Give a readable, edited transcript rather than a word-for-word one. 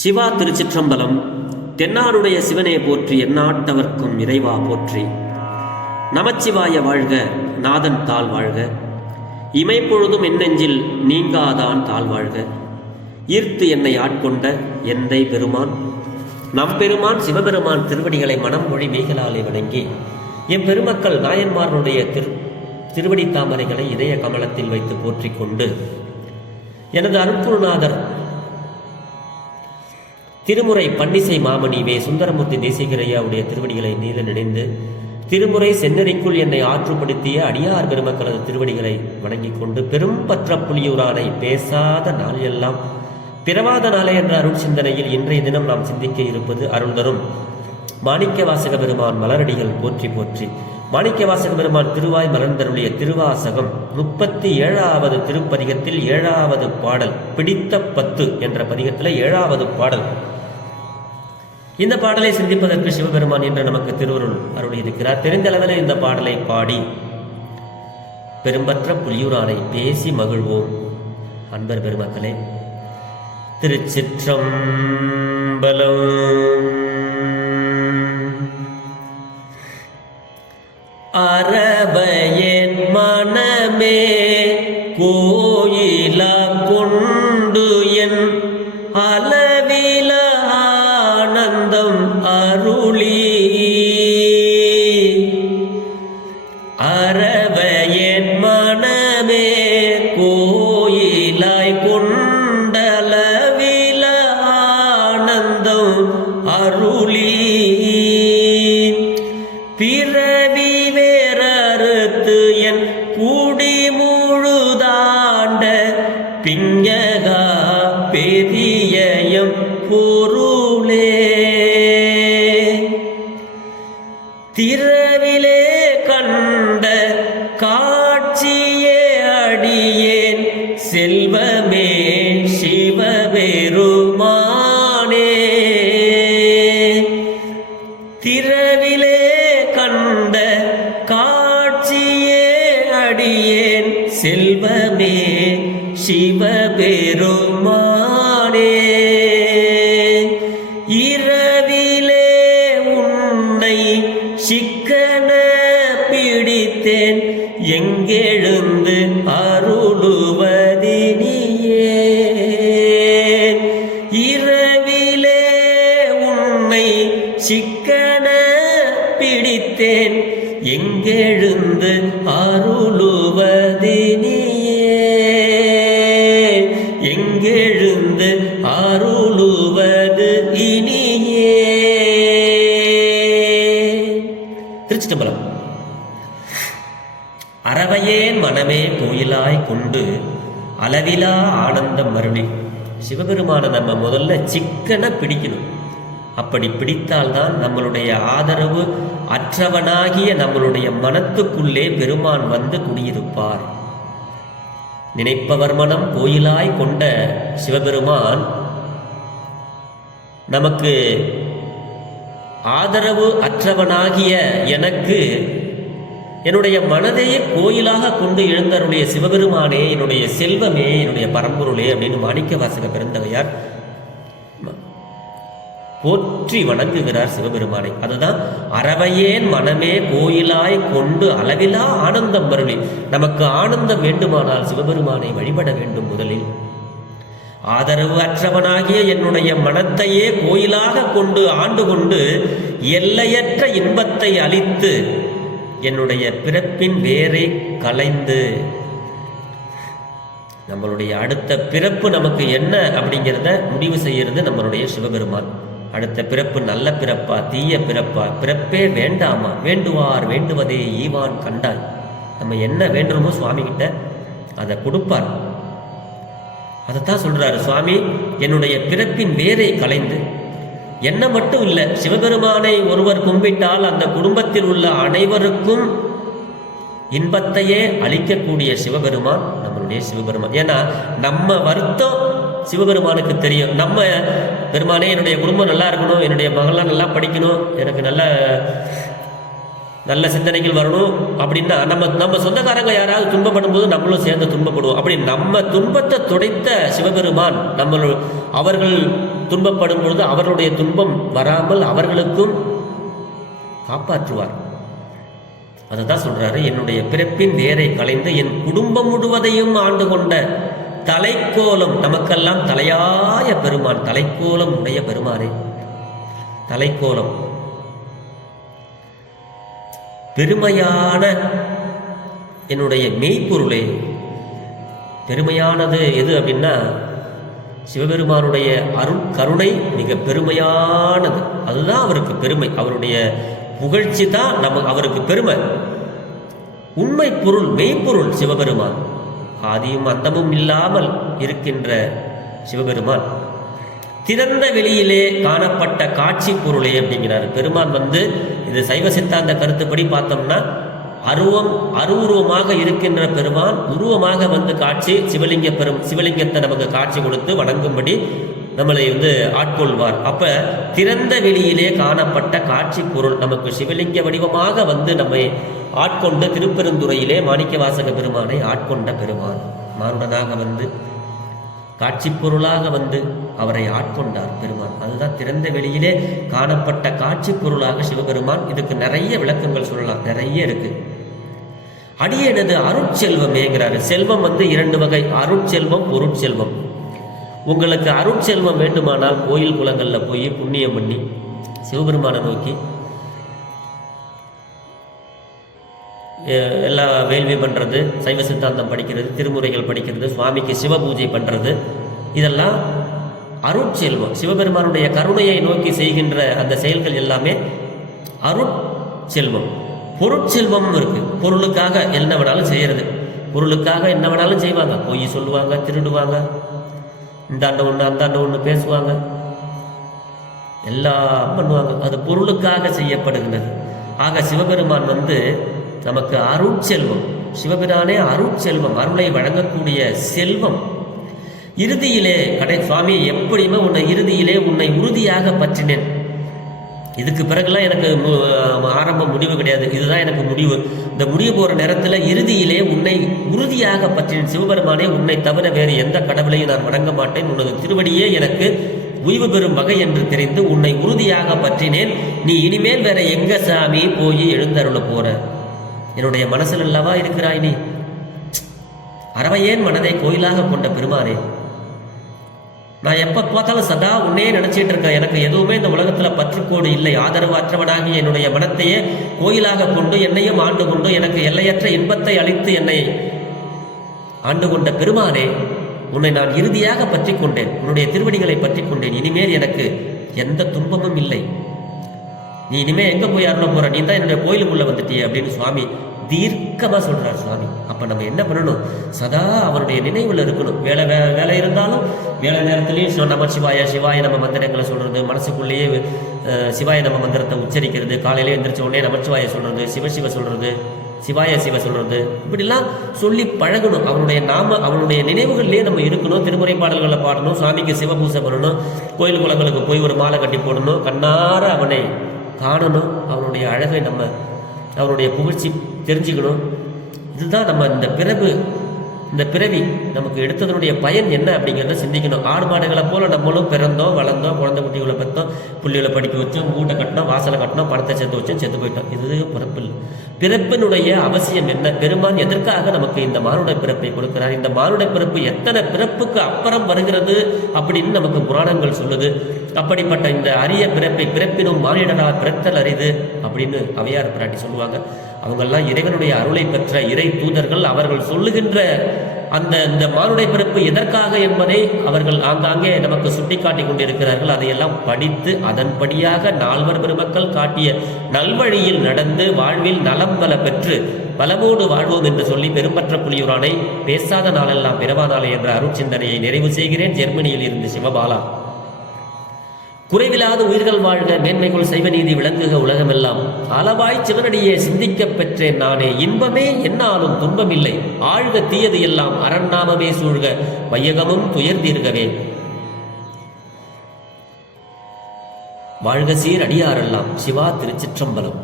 சிவா திருச்சிற்றம்பலம். தென்னாடுடைய சிவனே போற்றி, எந்நாட்டவர்க்கும் இறைவா போற்றி. நமச்சிவாய வாழ்க, நாதன் தாழ் வாழ்க. இமைப்பொழுதும் என்னெஞ்சில் நீங்காதான் தாழ் வாழ்க. ஈர்த்து என்னை ஆட்கொண்ட எந்தை பெருமான் நம்பெருமான் சிவபெருமான் திருவடிகளை மனம் மொழி மெய்களாலே வணங்கி எம்பெருமக்கள் நாயன்மார்களுடைய திருவடி தாமரைகளை இதய கமலத்தில் வைத்து போற்றிக் கொண்டு எனது அருட்குருநாதர் திருமுறை பன்னிசை மாமணி வே சுந்தரமூர்த்தி தேசிகரையாவுடைய திருவடிகளை நீல நினைந்து திருமுறை சென்னறிக்குள் என்னை ஆற்றுப்படுத்திய அடியார் பெருமக்களது திருவடிகளை வணங்கிக் கொண்டு பெரும் பற்ற புலியூரானை பேசாத நாள் எல்லாம் பிறவாத நாளே என்ற அருள் சிந்தனையில் இன்றைய தினம் நாம் சிந்திக்க இருப்பது அருள் தரும் மாணிக்க வாசக பெருமான் மலரடிகள் போற்றி போற்றி. மாணிக்க வாசக பெருமான் திருவாய் மலர்ந்தருளிய திருவாசகம் 37வது திருப்பதிகத்தில் 7வது பாடல், பிடித்த 10 என்ற பதிகத்தில் 7வது பாடல். இந்த பாடலை சிந்திப்பதற்கு சிவபெருமான் என்று நமக்கு திருவருள் அருளியிருக்கிறார். தெரிந்த அளவில் இந்த பாடலை பாடி பெரும்பற்ற புலியூரானை பேசி மகிழ்வோம். அன்பர் பெருமக்களே, திருச்சிற்றம்பலம். அரபையன் மனமே கோயிலா கொண்டு என் அளவில ஆனந்தம் அருளி. அரபையன் மனமே கோயிலாய் கொண்டளவில ஆனந்தம் அருளி. பிறவி வேறறுத்து என் கூடி முழுதாண்ட பிஞகா பெரியயம் பொருளே. திரவிலே கண்ட காட்சியே அடியேன் செல்வமே சிவபெருமானே. திரவிலே கண்ட காட்சியே அடியேன் செல்வமே சிவபெருமானே. இரவிலே உன்னை சிக்கன பிடித்தேன் எங்கெழுந்து அருளுவதினியே. இரவிலே உன்னை சிக்கன பிடித்தேன் எங்கெழுந்து அருளுவதினியே. எங்கெழுந்து அருளுவது இனியே. திருச்சிற்றம்பலம். அரவையேன் மனமே கோயிலாய் கொண்டு அளவிலா ஆனந்தம் அருளி. சிவபெருமான நம்ம முதல்ல சிக்கன பிடிக்கணும். அப்படி பிடித்தால்தான் நம்மளுடைய ஆதரவு அற்றவனாகிய நம்மளுடைய மனத்துக்குள்ளே பெருமான் வந்து குடியிருப்பார். நினைப்பவர் மனம் கோயிலாய் கொண்ட சிவபெருமான் நமக்கு ஆதரவு அற்றவனாகிய எனக்கு என்னுடைய மனதையே கோயிலாக கொண்டு எழுந்தருடைய சிவபெருமானே, என்னுடைய செல்வமே, என்னுடைய பரம்பொருளே அப்படின்னு மாணிக்க வாசக பெருந்தகையார் போற்றி வணங்குகிறார் சிவபெருமானை. அதுதான் அரவையேன் மனமே கோயிலாய் கொண்டு அளவிலா ஆனந்தம் அருளி. நமக்கு ஆனந்தம் வேண்டுமானால் சிவபெருமானை வழிபட வேண்டும். முதலில் ஆதரவு அற்றவனாகிய என்னுடைய மனத்தையே கோயிலாக கொண்டு ஆண்டு கொண்டு எல்லையற்ற இன்பத்தை அளித்து என்னுடைய பிறப்பின் வேரை களைந்து நம்மளுடைய அடுத்த பிறப்பு நமக்கு என்ன அப்படிங்கிறத முடிவு செய்யறது நம்மளுடைய சிவபெருமான். அடுத்த பிறப்பு நல்ல பிறப்பா தீய பிறப்பா, பிறப்பே வேண்டாமா, வேண்டுவார் வேண்டுவதே ஈவான் கண்டாய். நம்ம என்ன வேண்டுமோ சுவாமி கிட்ட அதை கொடுப்பார். அதைத்தான் சொல்றாரு சுவாமி, என்னுடைய பிறப்பின் வேரை களைந்து. என்ன மட்டும் இல்லை, சிவபெருமானை ஒருவர் கும்பிட்டால் அந்த குடும்பத்தில் உள்ள அனைவருக்கும் இன்பத்தையே அளிக்கக்கூடிய சிவபெருமான் நம்மளுடைய சிவபெருமான். ஏன்னா நம்ம வருத்தம் சிவபெருமானுக்கு தெரியும். நம்ம பெருமானே என்னுடைய குடும்பம் நல்லா இருக்கணும், என்னுடைய மகள்லாம் நல்லா படிக்கணும், எனக்கு நல்ல நல்ல சிந்தனைகள் வரணும் அப்படின்னா நம்ம சொந்தக்காரங்க யாராவது துன்பப்படும் போது நம்மளும் சேர்ந்து துன்பப்படுவோம். அப்படி நம்ம துன்பத்தை துடைத்த சிவபெருமான் அவர்கள் துன்பப்படும் பொழுது அவர்களுடைய துன்பம் வராமல் அவர்களுக்கும் காப்பாற்றுவார். அதுதான் சொல்றாரு, என்னுடைய பிறப்பின் வேரை கலைந்து என் குடும்பம் முழுவதையும் ஆண்டு கொண்ட தலைக்கோலம், நமக்கெல்லாம் தலையாய பெருமான், தலைக்கோலம் உடைய பெருமானே, தலைக்கோலம் பெருமையான என்னுடைய மெய்ப்பொருளே. பெருமையானது எது அப்படின்னா சிவபெருமானுடைய கருணை மிக பெருமையானது. அதுதான் அவருக்கு பெருமை, அவருடைய புகழ்ச்சி தான் அவருக்கு பெருமை. உண்மை பொருள், மெய்ப்பொருள் சிவபெருமான், ஆதியும் அந்தமும் இல்லாமல் இருக்கின்ற சிவபெருமான். திறந்த வெளியிலே காணப்பட்ட காட்சி பொருளே அப்படிங்கிறார் பெருமான். இது சைவ சித்தாந்த கருத்துப்படி பார்த்தோம்னா அருவுருவமாக இருக்கின்ற பெருமான் உருவமாக காட்சி சிவலிங்கத்தை நமக்கு காட்சி கொடுத்து வணங்கும்படி நம்மளை ஆட்கொள்வார். அப்ப திறந்த வெளியிலே காணப்பட்ட காட்சி பொருள் நமக்கு சிவலிங்க வடிவமாக நம்மை ஆட்கொண்டு திருப்பெருந்துறையிலே மாணிக்கவாசக பெருமானை ஆட்கொண்ட பெருமான் மானுடனாக காட்சி பொருளாக அவரை ஆட்கொண்டார் பெருமான். அதுதான் திறந்த வெளியிலே காணப்பட்ட காட்சி பொருளாக சிவபெருமான். இதுக்கு நிறைய விளக்கங்கள் சொல்லலாம், நிறைய இருக்கு. அடியேனது அருட்செல்வமேங்கிறாரு. செல்வம் 2 வகை, அருட்செல்வம், பொருட்செல்வம். உங்களுக்கு அருட்செல்வம் வேண்டுமானால் கோயில் குளங்கள்ல போய் புண்ணியம் பண்ணி சிவபெருமானை நோக்கி எல்லா வேள்வி பண்ணுறது, சைவ சித்தாந்தம் படிக்கிறது, திருமுறைகள் படிக்கிறது, சுவாமிக்கு சிவ பூஜை பண்ணுறது, இதெல்லாம் அருட்செல்வம். சிவபெருமானுடைய கருணையை நோக்கி செய்கின்ற அந்த செயல்கள் எல்லாமே அருட்செல்வம். பொருட்செல்வம் இருக்கு, பொருளுக்காக என்ன வேணாலும் செய்யறது, பொருளுக்காக என்ன வேணாலும் செய்வாங்க. பொய் சொல்லுவாங்க, திருடுவாங்க, இந்தாண்ட ஒன்று அந்தாண்ட ஒன்று பேசுவாங்க, எல்லாம் பண்ணுவாங்க. அது பொருளுக்காக செய்யப்படுகிறது. ஆக சிவபெருமான் நமக்கு அருட்செல்வம். சிவபிரானே அருட்செல்வம், அருளை வழங்கக்கூடிய செல்வம். இறுதியிலே சுவாமி எப்படியுமே இறுதியிலே உன்னை உறுதியாக பற்றினேன். இதுக்கு பிறகுலாம் எனக்கு ஆரம்ப முடிவு கிடையாது, இதுதான் எனக்கு முடிவு. இந்த முடிவு போற நேரத்தில் இறுதியிலே உன்னை உறுதியாக பற்றினேன். சிவபெருமானே, உன்னை தவிர வேறு எந்த கடவுளையும் நான் வணங்க மாட்டேன், உனது திருவடியே எனக்கு உய்வு பெறும் வகை என்று தெரிந்து உன்னை உறுதியாக பற்றினேன். நீ இனிமேல் வேற எங்க சாமி போய் எழுந்தருள போற? என்னுடைய மனசில் அல்லவா இருக்கிறாய் நீ. அறவையேன் மனதை கோயிலாக கொண்ட பெருமானே, நான் எப்ப பார்த்தாலும் சதா உன்னையே நினைச்சிட்டு இருக்கேன். எனக்கு எதுவுமே இந்த உலகத்துல பற்றுக்கோடு இல்லை. ஆதரவு அற்றவனாகி என்னுடைய மனத்தையே கோயிலாக கொண்டு என்னையும் ஆண்டு கொண்டு எனக்கு எல்லையற்ற இன்பத்தை அளித்து என்னை ஆண்டு கொண்ட பெருமானே, உன்னை நான் இறுதியாக பற்றி கொண்டேன், உன்னுடைய திருவடிகளை பற்றி கொண்டேன். இனிமேல் எனக்கு எந்த துன்பமும் இல்லை. நீ இனிமே எங்க போய் அருள போற? நீ தான் என்னுடைய கோயிலுக்குள்ள வந்துட்டிய அப்படின்னு சுவாமி தீர்க்கமா சொல்றார் சுவாமி. அப்ப நம்ம என்ன பண்ணணும்? சதா அவருடைய நினைவுல இருக்கணும். வேலை இருந்தாலும் வேலை நேரத்திலையும் நமச்சிவாய சிவாய நம்ம மந்திரங்களை சொல்றது, மனசுக்குள்ளேயே சிவாய நம்ம மந்திரத்தை உச்சரிக்கிறது, காலையிலே எந்திரிச்ச உடனே நமச்சிவாய சொல்றது, சிவசிவ சொல்றது, சிவாய சிவ சொல்றது, இப்படிலாம் சொல்லி பழகணும். அவனுடைய நினைவுகள்லேயே நம்ம இருக்கணும். திருமுறை பாடல்களை பாடணும், சுவாமிக்கு சிவபூசை பண்ணணும், கோயில் குளங்களுக்கு போய் ஒரு மாலை கட்டி போடணும், கண்ணார அவனை காணணும், அவனுடைய அழகை அவனுடைய புகழ்ச்சி தெரிஞ்சுக்கணும். இதுதான் நம்ம இந்த பிறவி நமக்கு எடுத்ததனுடைய பயன் என்ன அப்படிங்கிறத சிந்திக்கணும். ஆடு மாடுகளை போல நம்மளும் பிறந்தோம், வளர்ந்தோம், குழந்தை குட்டிகளை பெற்றோம், புள்ளிகளை படிக்க வச்சோம், வீட்டை கட்டினோம், வாசலை கட்டினோம், பணத்தை சேர்த்து வச்சோம், செத்து போயிட்டோம். இது பிறப்பு. பிறப்பினுடைய அவசியம் என்ன? பெருமான் எதற்காக நமக்கு இந்த மானுட பிறப்பை கொடுக்கிறார்? இந்த மானுட பிறப்பு எத்தனை பிறப்புக்கு அப்புறம் வருகிறது அப்படின்னு நமக்கு புராணங்கள் சொல்லுது. அப்படிப்பட்ட இந்த அரிய பிறப்பை பிறப்பினும் மானிடனா பிறத்தல் அரிது அப்படின்னு அவையார் பிராட்டி சொல்லுவாங்க. அவங்கெல்லாம் இறைவனுடைய அருளை பெற்ற இறை தூதர்கள். அவர்கள் சொல்லுகின்ற இந்த மானுட பிறப்பு எதற்காக என்பதை அவர்கள் ஆங்காங்கே நமக்கு சுட்டிக்காட்டி கொண்டிருக்கிறார்கள். அதையெல்லாம் படித்து அதன்படியாக நால்வர் பெருமக்கள் காட்டிய நல்வழியில் நடந்து வாழ்வில் நலம் பல பெற்று பலமோடு வாழ்வோம் என்று சொல்லி பெரும்பற்ற புலியூரானை பேசாத நாளெல்லாம் பிறவா நாளை என்ற அருட்சிந்தனையை நிறைவு செய்கிறேன். ஜெர்மனியில் இருந்து சிவபாலா. குறைவில்லாத உயிர்கள் வாழ்க, மேன்மைக்குள் சைவ நீதி விளங்குக உலகமெல்லாம். அளவாய் சிவனடியே சிந்திக்க பெற்றேன் நானே, இன்பமே என்னாலும் துன்பமில்லை, ஆழ்க தீயது எல்லாம் அரண்நாமமே சூழ்க, வையகமும் துயர்ந்தீர்கவே. வாழ்க சீர் அடியாரெல்லாம். சிவா. திருச்சிற்றம்பலம்.